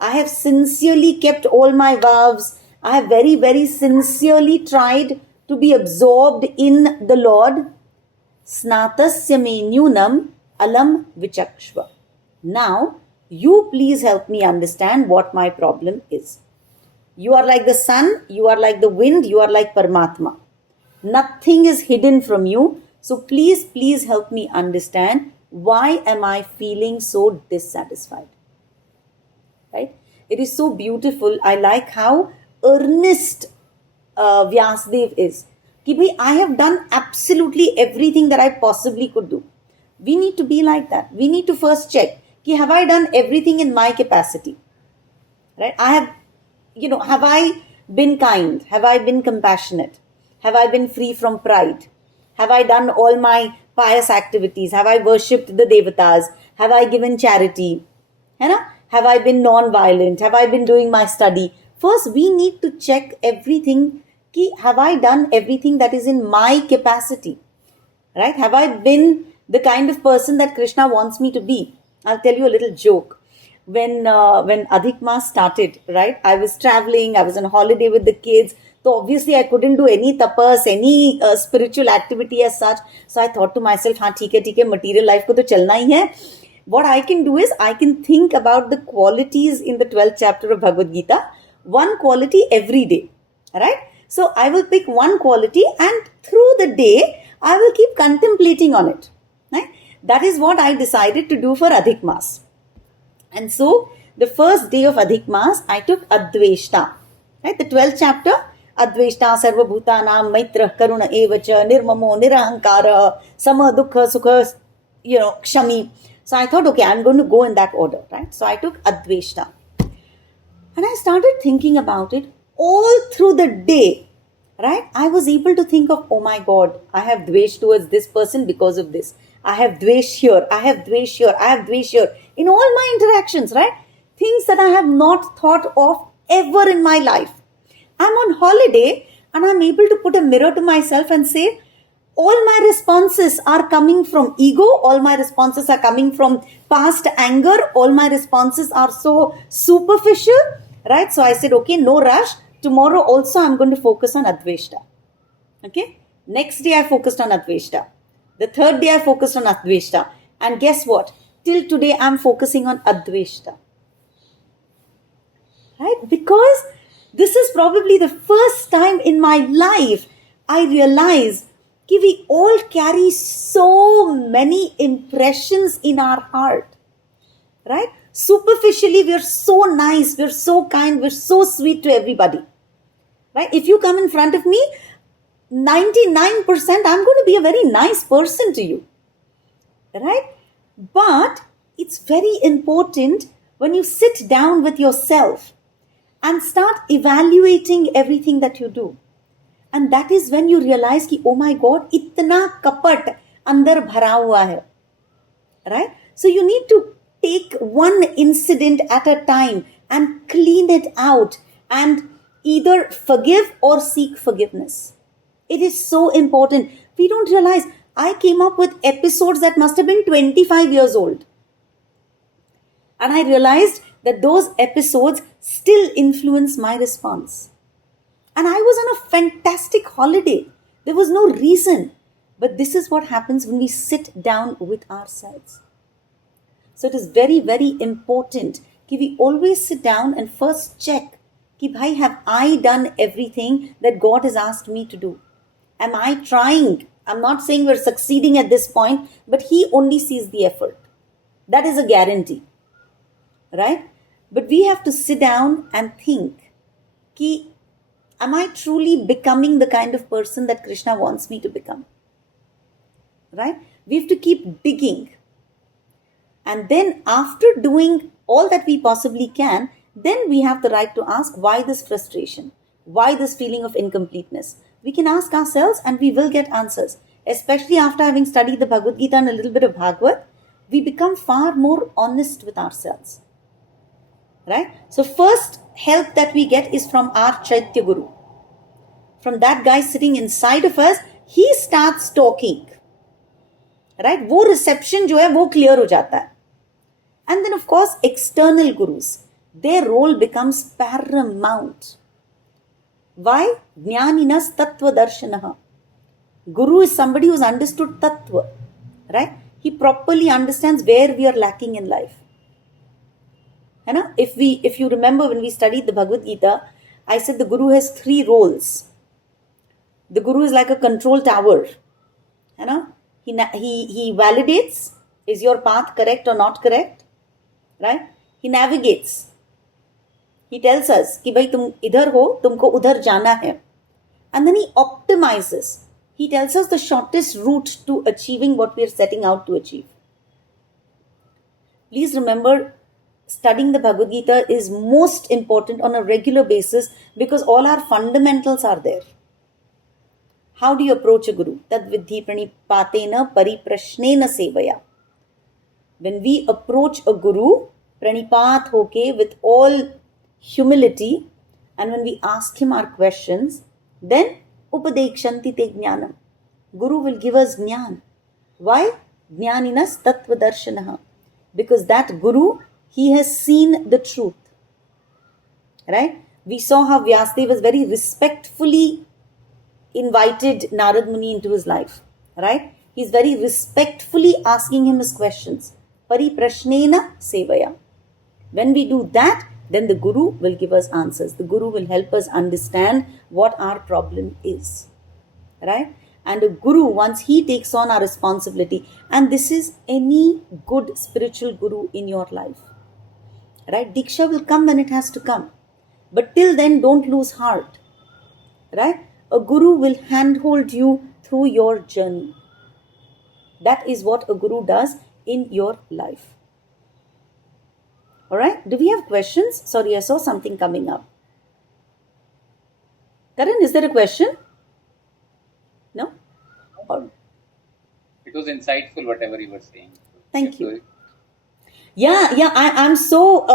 I have sincerely kept all my vows. I have very, very sincerely tried to be absorbed in the Lord. Snatasya me nyunam alam vichakshva. Now, you please help me understand what my problem is. You are like the sun, you are like the wind, you are like Paramatma. Nothing is hidden from you. So please, please help me understand, why am I feeling so dissatisfied? Right? It is so beautiful. I like how earnest Vyasdev is. I have done absolutely everything that I possibly could do. We need to be like that. We need to first check, have I done everything in my capacity? Right? Have I been kind? Have I been compassionate? Have I been free from pride? Have I done all my pious activities? Have I worshipped the devatas? Have I given charity? Have I been non-violent? Have I been doing my study? First, we need to check everything. Have I done everything that is in my capacity? Right? Have I been the kind of person that Krishna wants me to be? I'll tell you a little joke. When Adhik Maas started, right? I was traveling, I was on holiday with the kids. So obviously I couldn't do any tapas, any spiritual activity as such. So I thought to myself, theek hai, material life ko to chalna hi hai. What I can do is, I can think about the qualities in the 12th chapter of Bhagavad Gita, one quality every day, right? So I will pick one quality and through the day, I will keep contemplating on it, right? That is what I decided to do for Adhik Maas. And so, the first day of Adhik Maas, I took Adveshta, right? The 12th chapter, Adveshta, Sarvabhutanam, Maitra, Karuna, Evacha, Nirmamo, Nirahankara, Sama, Dukha, Sukha, Kshami. So I thought, okay, I'm going to go in that order, right? So I took Adveshta. And I started thinking about it all through the day, right? I was able to think of, oh my God, I have dvesh towards this person because of this. I have dvesh here, I have dvesh here, I have dvesh here. In all my interactions, right? Things that I have not thought of ever in my life. I'm on holiday and I'm able to put a mirror to myself and say, all my responses are coming from ego, all my responses are coming from past anger, all my responses are so superficial, right? So I said, okay, no rush. Tomorrow also I'm going to focus on Adveshta. Okay? Next day I focused on Adveshta. The third day I focused on Adveshta. And guess what? Till today I'm focusing on Adveshta. Right? Because this is probably the first time in my life I realize that we all carry so many impressions in our heart. Right? Superficially, we're so nice, we're so kind, we're so sweet to everybody. Right? If you come in front of me, 99% I'm going to be a very nice person to you. Right? But it's very important when you sit down with yourself and start evaluating everything that you do. And that is when you realize ki, oh my God, itna kapat andar bhara hua hai. Right? So you need to take one incident at a time and clean it out and either forgive or seek forgiveness. It is so important. We don't realize, I came up with episodes that must have been 25 years old. And I realized that those episodes still influence my response. And I was on a fantastic holiday. There was no reason. But this is what happens when we sit down with ourselves. So it is very, very important that we always sit down and first check, bhai, have I done everything that God has asked me to do? Am I trying? I'm not saying we're succeeding at this point, but He only sees the effort. That is a guarantee. Right? But we have to sit down and think, am I truly becoming the kind of person that Krishna wants me to become? Right? We have to keep digging. And then after doing all that we possibly can, then we have the right to ask, why this frustration? Why this feeling of incompleteness? We can ask ourselves and we will get answers. Especially after having studied the Bhagavad Gita and a little bit of Bhagavad, we become far more honest with ourselves. Right? So first help that we get is from our Chaitya Guru. From that guy sitting inside of us, he starts talking. right? वो reception जो है वो clear हो जाता है. And then of course external gurus, their role becomes paramount. Why? Jnaninas tattva darshanaha. Guru is somebody who's understood tattva, right? He properly understands where we are lacking in life. If you remember when we studied the Bhagavad Gita, I said the Guru has 3 roles. The Guru is like a control tower. He validates, is your path correct or not correct? Right? He navigates. He tells us कि भाई तुम इधर हो, तुमको उधर जाना है. And then he optimizes. He tells us the shortest route to achieving what we are setting out to achieve. Please remember, studying the Bhagavad Gita is most important on a regular basis because all our fundamentals are there. How do you approach a guru? Tad vidhi pranipatena pariprashnena sevaya. When we approach a guru, pranipat hoke with all humility, and when we ask him our questions, then upadekshanti te jnanam. Guru will give us jnana. Why? Jnaninas tattva darshanaha. Because that guru, he has seen the truth. Right? We saw how Vyasadeva was very respectfully invited Narad Muni into his life. Right? He's very respectfully asking him his questions. Pariprashnena sevaya. When we do that, then the Guru will give us answers. The Guru will help us understand what our problem is. Right? And a Guru, once he takes on our responsibility, and this is any good spiritual Guru in your life. Right? Diksha will come when it has to come. But till then, don't lose heart. Right? A Guru will handhold you through your journey. That is what a Guru does in your life. Alright, do we have questions? Sorry, I saw something coming up. Karan, is there a question? No? Or... It was insightful, whatever you were saying. Thank you. Yeah, I'm so,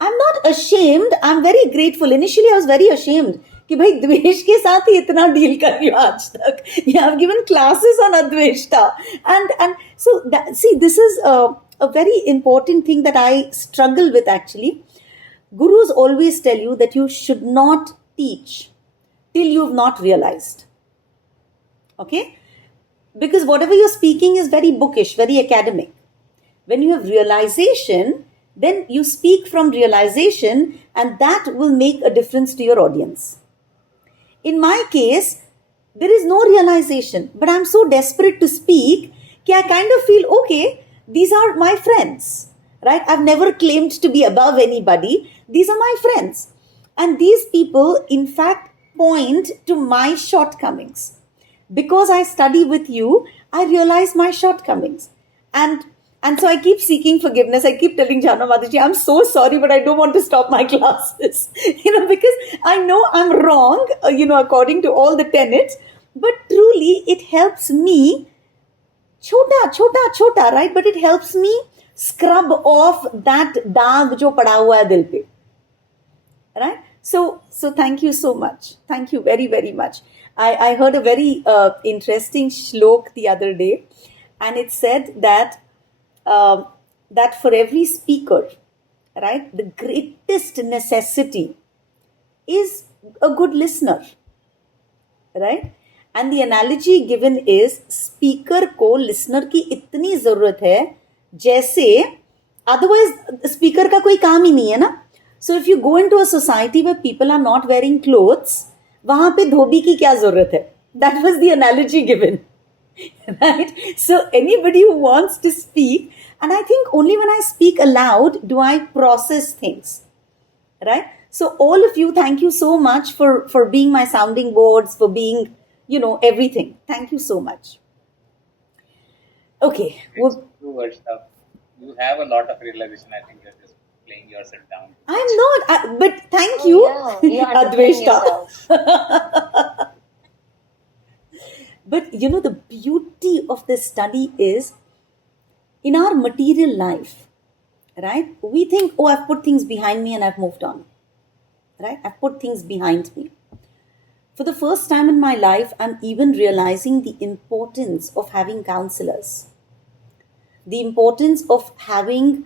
I'm not ashamed. I'm very grateful. Initially, I was very ashamed. कि भाई द्वेष के साथ ही इतना deal कर रही हूँ आज तक. You have given classes on Adveshta. And so, see, this is a very important thing that I struggle with actually. Gurus always tell you that you should not teach till you've not realized. Okay? Because whatever you're speaking is very bookish, very academic. When you have realization, then you speak from realization and that will make a difference to your audience. In my case, there is no realization, but I'm so desperate to speak that I kind of feel, okay, these are my friends, right? I've never claimed to be above anybody. These are my friends. And these people, in fact, point to my shortcomings. Because I study with you, I realize my shortcomings. And so I keep seeking forgiveness. I keep telling Jana Mataji, I'm so sorry, but I don't want to stop my classes. Because I know I'm wrong, according to all the tenets. But truly, it helps me, chota, right? But it helps me scrub off that daag jo pada hua hai dil pe. Right? So thank you so much. Thank you very, very much. I heard a very interesting shlok the other day. And it said that for every speaker, right, the greatest necessity is a good listener, right? And the analogy given is speaker को listener की इतनी ज़रूरत है जैसे otherwise speaker का कोई काम ही नहीं है ना. So if you go into a society where people are not wearing clothes, वहाँ पे धोबी की क्या ज़रूरत है? That was the analogy given. Right? So anybody who wants to speak, and I think only when I speak aloud do I process things. Right? So all of you, thank you so much for being my sounding boards, for being, everything. Thank you so much. Okay. You have a lot of realization. I think you're just playing yourself down. I'm not, but thank you, Adveshta. But the beauty of this study is in our material life, right? We think, I've put things behind me and I've moved on, right? I've put things behind me. For the first time in my life, I'm even realizing the importance of having counselors, the importance of having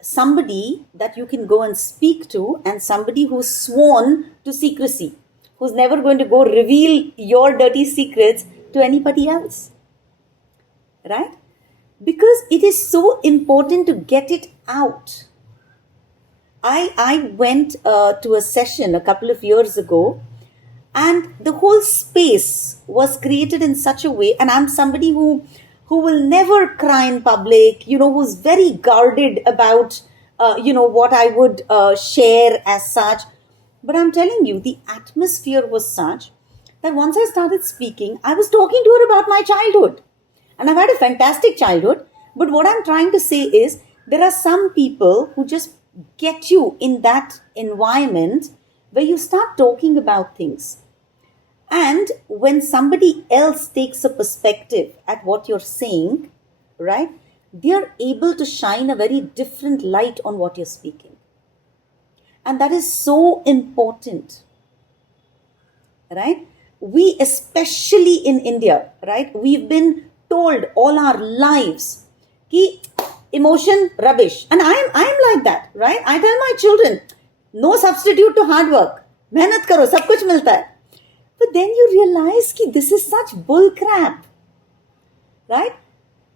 somebody that you can go and speak to, and somebody who's sworn to secrecy, who's never going to go reveal your dirty secrets to anybody else. Right? Because it is so important to get it out. I went to a session a couple of years ago, and the whole space was created in such a way, and I'm somebody who will never cry in public, who's very guarded about, what I would share as such. But I'm telling you, the atmosphere was such that once I started speaking, I was talking to her about my childhood. And I've had a fantastic childhood. But what I'm trying to say is, there are some people who just get you in that environment where you start talking about things. And when somebody else takes a perspective at what you're saying, right, they're able to shine a very different light on what you're speaking. And that is so important, right? We, especially in India, right, we've been told all our lives, ki emotion, rubbish. And I'm like that, right? I tell my children, no substitute to hard work. Mehnat karo, sab kuch milta hai. But then you realize that this is such bull crap, right?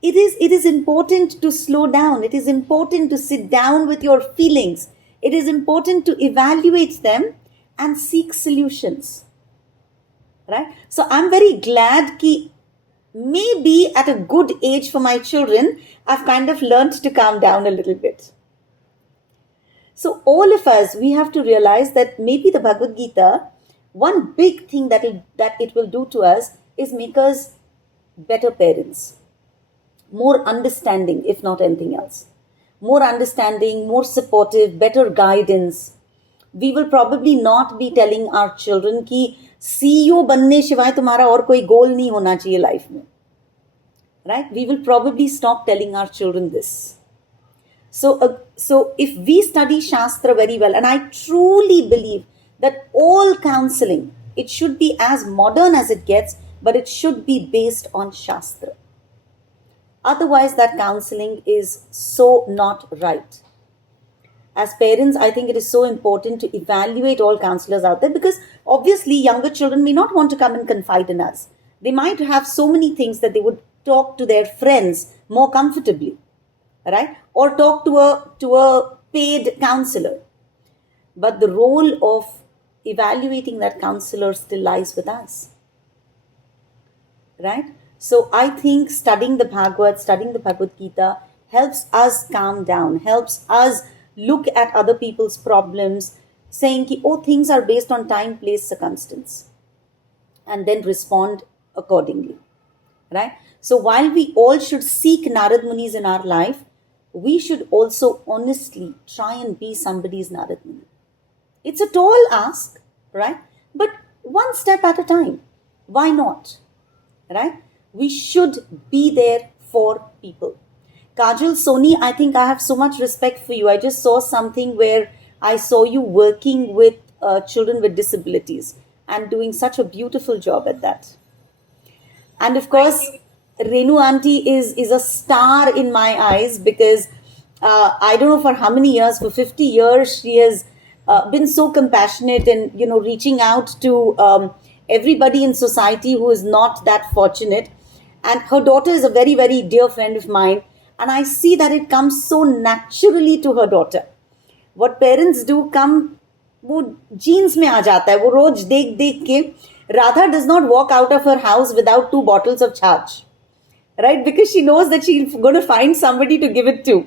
It is important to slow down. It is important to sit down with your feelings. It is important to evaluate them and seek solutions, right? So I'm very glad that maybe at a good age for my children, I've kind of learned to calm down a little bit. So all of us, we have to realize that maybe the Bhagavad Gita, one big thing that it will do to us is make us better parents, more understanding, if not anything else. More understanding, more supportive, better guidance. We will probably not be telling our children कि CEO बनने शिवाय तुम्हारा और कोई goal नहीं होना चाहिए life में. Right? We will probably stop telling our children this. So if we study Shastra very well, and I truly believe that all counseling, it should be as modern as it gets, but it should be based on Shastra. Otherwise, that counseling is so not right. As parents, I think it is so important to evaluate all counselors out there, because obviously younger children may not want to come and confide in us. They might have so many things that they would talk to their friends more comfortably, right? Or talk to a paid counselor. But the role of evaluating that counselor still lies with us, right? So I think studying the Bhagavad Gita helps us calm down, helps us look at other people's problems, saying ki, oh, things are based on time, place, circumstance, and then respond accordingly, right? So while we all should seek Narad Munis in our life, we should also honestly try and be somebody's Narad Muni. It's a tall ask, right? But one step at a time. Why not? Right? We should be there for people. Kajal, Soni, I think I have so much respect for you. I just saw something where I saw you working with children with disabilities and doing such a beautiful job at that. And of course, Renu Auntie is a star in my eyes, because I don't know for how many years, for 50 years, she has been so compassionate and, reaching out to everybody in society who is not that fortunate. And her daughter is a very, very dear friend of mine. And I see that it comes so naturally to her daughter. What parents do come, वो genes में आ जाता है. वो रोज देख के, Radha does not walk out of her house without 2 bottles of charge, right? Because she knows that she's going to find somebody to give it to,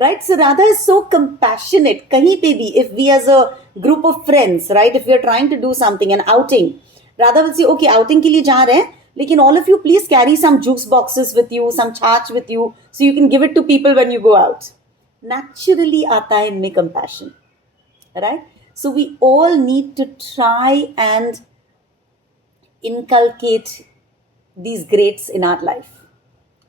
right? So Radha is so compassionate. Kahin pe bhi, if we as a group of friends, right, if we are trying to do something, an outing, Radha will say, okay, outing ke liye ja rahe hain, lekin all of you please carry some juice boxes with you, some charge with you, so you can give it to people when you go out. Naturally aata hai inme compassion, right? So we all need to try and inculcate these greats in our life,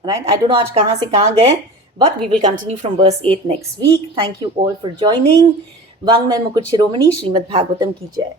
right? I don't know aaj kahan se kahan gaye, but we will continue from verse 8 next week. Thank you all for joining. Vang mein Mukut Shiromani, Srimad Bhagavatam ki jai.